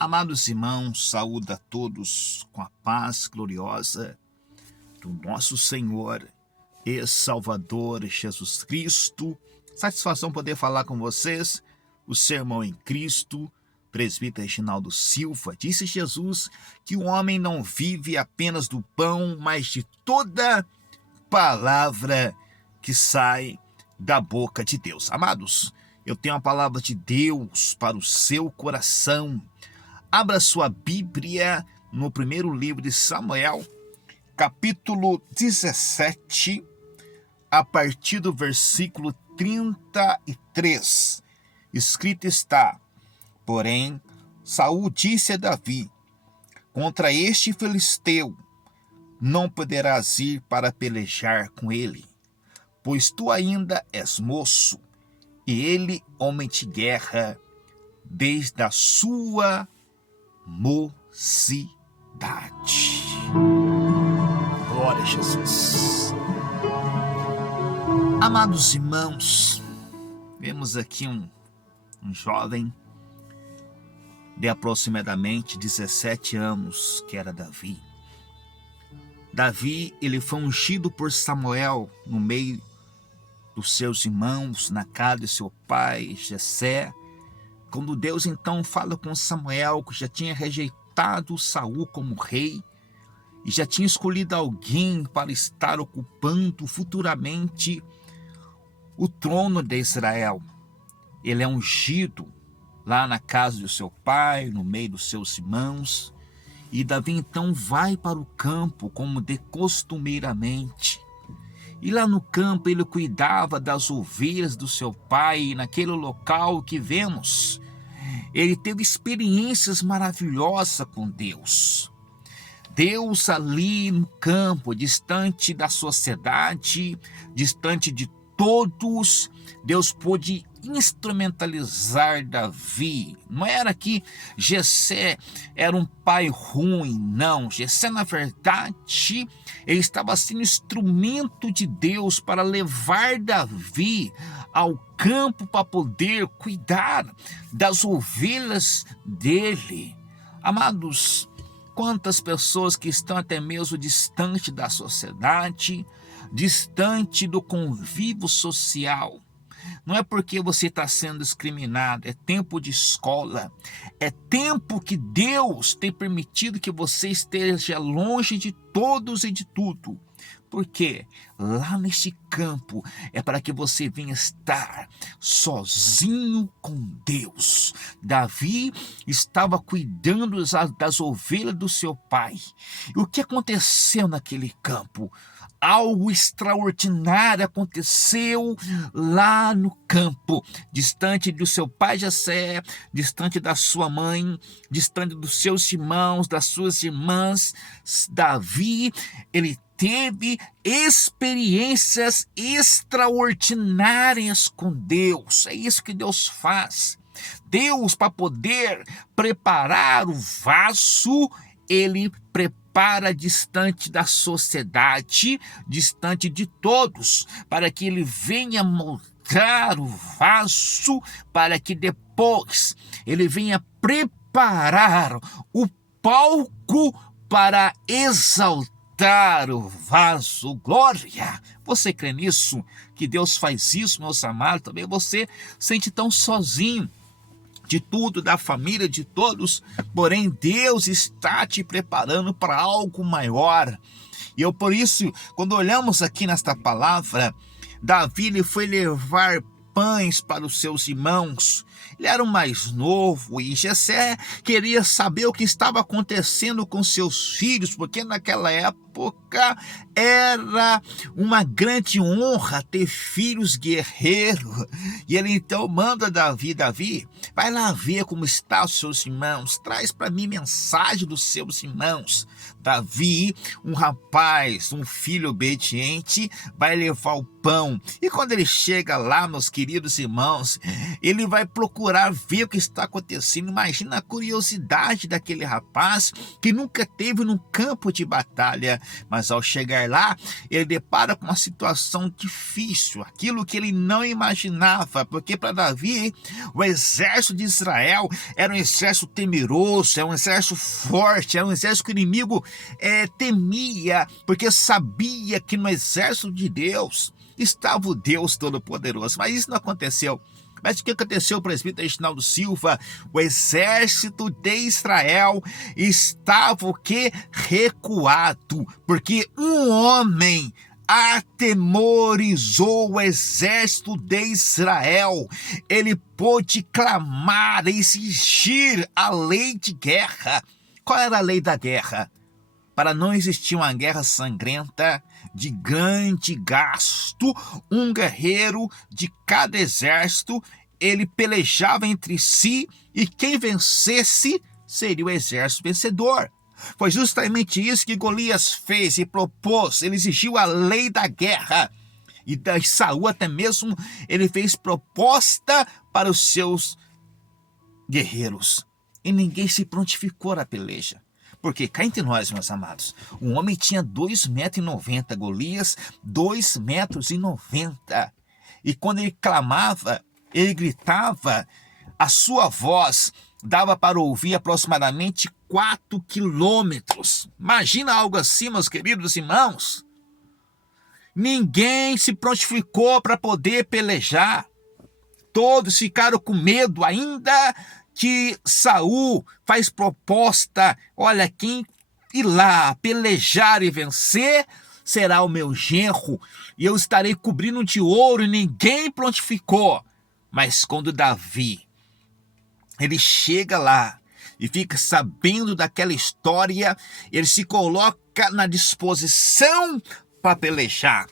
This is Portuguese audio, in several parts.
Amados irmãos, saúde a todos com a paz gloriosa do nosso Senhor e Salvador Jesus Cristo. Satisfação poder falar com vocês, o seu irmão em Cristo, presbítero Reginaldo Silva. Disse Jesus que o homem não vive apenas do pão, mas de toda palavra que sai da boca de Deus. Amados, eu tenho a palavra de Deus para o seu coração. Abra sua Bíblia no primeiro livro de Samuel, capítulo 17, a partir do versículo 33. Escrito está: porém, Saul disse a Davi: contra este filisteu não poderás ir para pelejar com ele, pois tu ainda és moço, e ele homem de guerra desde a sua mocidade. Glória a Jesus. Amados irmãos, vemos aqui um jovem de aproximadamente 17 anos, que era Davi. Davi, ele foi ungido por Samuel no meio dos seus irmãos, na casa de seu pai, Jessé, quando Deus então fala com Samuel, que já tinha rejeitado Saul como rei, e já tinha escolhido alguém para estar ocupando futuramente o trono de Israel. Ele é ungido lá na casa do seu pai, no meio dos seus irmãos, e Davi então vai para o campo como de costumeiramente. E lá no campo ele cuidava das ovelhas do seu pai, e naquele local que vemos, ele teve experiências maravilhosas com Deus. Deus ali no campo, distante da sociedade, distante de todos, Deus pôde instrumentalizar Davi. Não era que Jessé era um pai ruim, não. Jessé, na verdade, ele estava sendo instrumento de Deus para levar Davi ao campo para poder cuidar das ovelhas dele. Amados, quantas pessoas que estão até mesmo distante da sociedade, distante do convívio social. Não é porque você está sendo discriminado, é tempo de escola, é tempo que Deus tem permitido que você esteja longe de todos e de tudo. Porque lá neste campo é para que você venha estar sozinho com Deus. Davi estava cuidando das ovelhas do seu pai. E o que aconteceu naquele campo? Algo extraordinário aconteceu lá no campo, distante do seu pai Jessé, distante da sua mãe, distante dos seus irmãos, das suas irmãs. Davi, ele teve experiências extraordinárias com Deus. É isso que Deus faz. Deus, para poder preparar o vaso, ele prepara distante da sociedade, distante de todos, para que ele venha moldar o vaso, para que depois ele venha preparar o palco para exaltar o vaso. Glória! Você crê nisso? Que Deus faz isso, meus amados? Também você sente tão sozinho de tudo, da família, de todos, porém Deus está te preparando para algo maior. E eu, por isso, quando olhamos aqui nesta palavra, Davi ele foi levar pães para os seus irmãos. Ele era o mais novo e Jessé queria saber o que estava acontecendo com seus filhos, porque naquela época era uma grande honra ter filhos guerreiros. E ele então manda Davi: vai lá ver como estão os seus irmãos, traz para mim mensagem dos seus irmãos. Davi, um rapaz, um filho obediente, vai levar o pão. E quando ele chega lá, meus queridos irmãos, ele vai procurar ver o que está acontecendo. Imagina a curiosidade daquele rapaz que nunca esteve num campo de batalha. Mas ao chegar lá, ele depara com uma situação difícil, aquilo que ele não imaginava, porque para Davi, o exército de Israel era um exército temeroso, era um exército forte, era um exército que o inimigo temia, porque sabia que no exército de Deus estava o Deus Todo-Poderoso. Mas isso não aconteceu. Mas o que aconteceu, presbítero Reginaldo Silva? O exército de Israel estava o quê? Recuado, porque um homem atemorizou o exército de Israel. Ele pôde clamar, exigir a lei de guerra. Qual era a lei da guerra? Para não existir uma guerra sangrenta, de grande gasto, um guerreiro de cada exército, ele pelejava entre si e quem vencesse seria o exército vencedor. Foi justamente isso que Golias fez e propôs. Ele exigiu a lei da guerra. E Saul até mesmo ele fez proposta para os seus guerreiros. E ninguém se prontificou à peleja. Porque cá entre nós, meus amados, um homem tinha 2,90 m, Golias 2,90 m. E quando ele clamava, ele gritava, a sua voz dava para ouvir aproximadamente 4 quilômetros. Imagina algo assim, meus queridos irmãos. Ninguém se prontificou para poder pelejar. Todos ficaram com medo, ainda que Saul faz proposta, olha, quem ir lá pelejar e vencer será o meu genro, e eu estarei cobrindo de ouro, e ninguém prontificou. Mas quando Davi, ele chega lá e fica sabendo daquela história, ele se coloca na disposição para pelejar.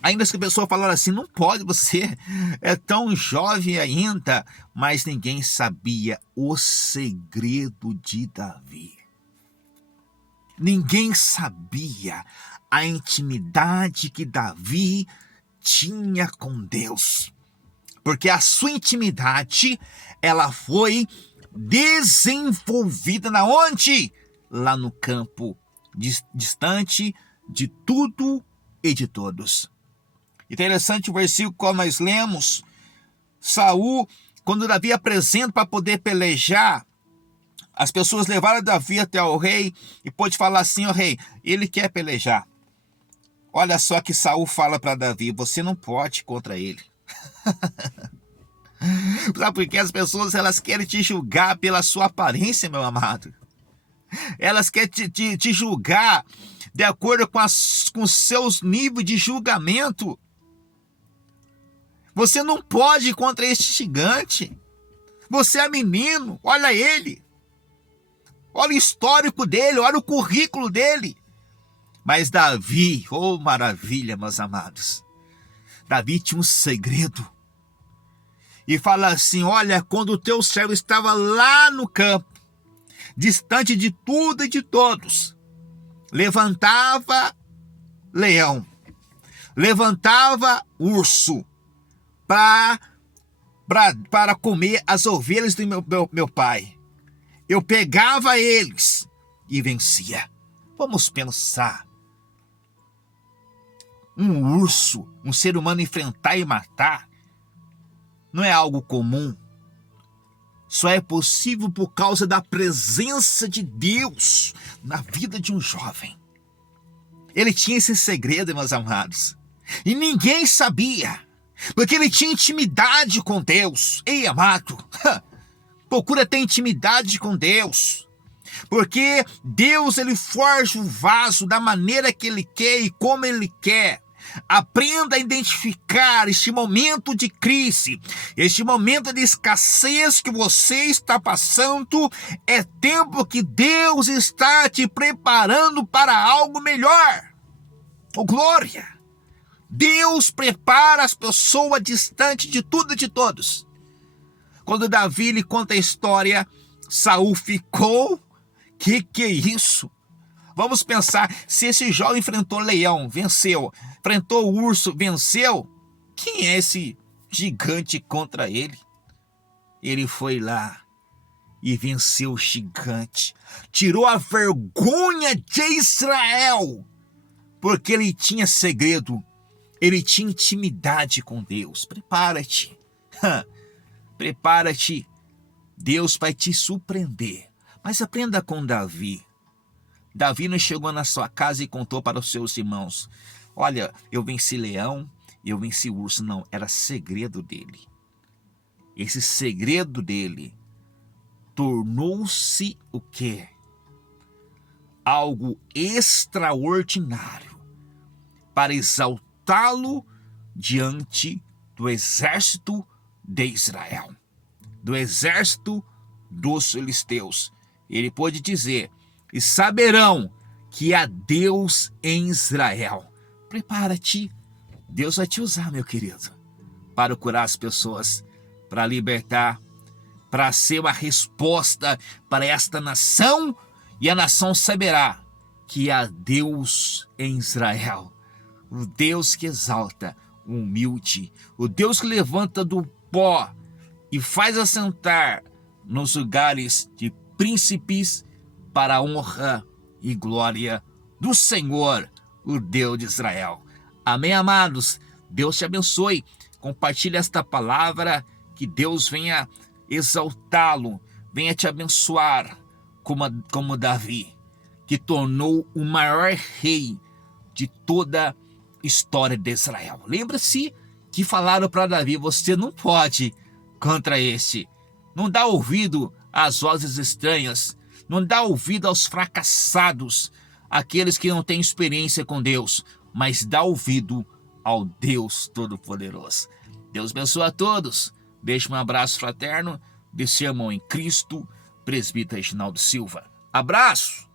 Ainda que a pessoa falaram assim, não pode, você é tão jovem ainda. Mas ninguém sabia o segredo de Davi. Ninguém sabia a intimidade que Davi tinha com Deus. Porque a sua intimidade, ela foi desenvolvida na onde? Lá no campo, distante de tudo e de todos. Interessante o versículo que nós lemos. Saul, quando Davi apresenta para poder pelejar, as pessoas levaram Davi até o rei e pôde falar assim, ó rei, ele quer pelejar. Olha só que Saul fala para Davi, você não pode ir contra ele. Sabe por que as pessoas elas querem te julgar pela sua aparência, meu amado? Elas querem te julgar de acordo com seus níveis de julgamento. Você não pode ir contra este gigante. Você é menino, olha ele. Olha o histórico dele, olha o currículo dele. Mas Davi, oh maravilha, meus amados. Davi tinha um segredo. E fala assim, olha, quando o teu servo estava lá no campo, distante de tudo e de todos, levantava leão, levantava urso, para comer as ovelhas do meu pai. Eu pegava eles e vencia. Vamos pensar. Um urso, um ser humano enfrentar e matar, não é algo comum. Só é possível por causa da presença de Deus na vida de um jovem. Ele tinha esse segredo, meus amados. E ninguém sabia. Porque ele tinha intimidade com Deus. Ei, amado, procura ter intimidade com Deus. Porque Deus, ele forja o vaso da maneira que ele quer e como ele quer. Aprenda a identificar este momento de crise, este momento de escassez que você está passando. É tempo que Deus está te preparando para algo melhor. Oh, glória! Deus prepara as pessoas distante de tudo e de todos. Quando Davi lhe conta a história, Saul ficou, que é isso? Vamos pensar, se esse jovem enfrentou o leão, venceu. Enfrentou o urso, venceu. Quem é esse gigante contra ele? Ele foi lá e venceu o gigante. Tirou a vergonha de Israel. Porque ele tinha segredo. Ele tinha intimidade com Deus. Prepara-te. Prepara-te. Deus vai te surpreender. Mas aprenda com Davi. Davi não chegou na sua casa e contou para os seus irmãos: olha, eu venci leão, eu venci urso. Não, era segredo dele. Esse segredo dele tornou-se o quê? Algo extraordinário para exaltá-lo diante do exército de Israel, do exército dos filisteus. Ele pôde dizer: e saberão que há Deus em Israel. Prepara-te, Deus vai te usar, meu querido, para curar as pessoas, para libertar, para ser uma resposta para esta nação, e a nação saberá que há Deus em Israel. O Deus que exalta o humilde, o Deus que levanta do pó e faz assentar nos lugares de príncipes para a honra e glória do Senhor, o Deus de Israel. Amém, amados? Deus te abençoe. Compartilhe esta palavra, que Deus venha exaltá-lo, venha te abençoar como Davi, que tornou o maior rei de toda a história de Israel. Lembra-se que falaram para Davi: você não pode contra este. Não dá ouvido às vozes estranhas. Não dá ouvido aos fracassados, aqueles que não têm experiência com Deus, mas dá ouvido ao Deus Todo-Poderoso. Deus abençoe a todos. Deixe um abraço fraterno de seu irmão em Cristo, presbítero Reginaldo Silva. Abraço!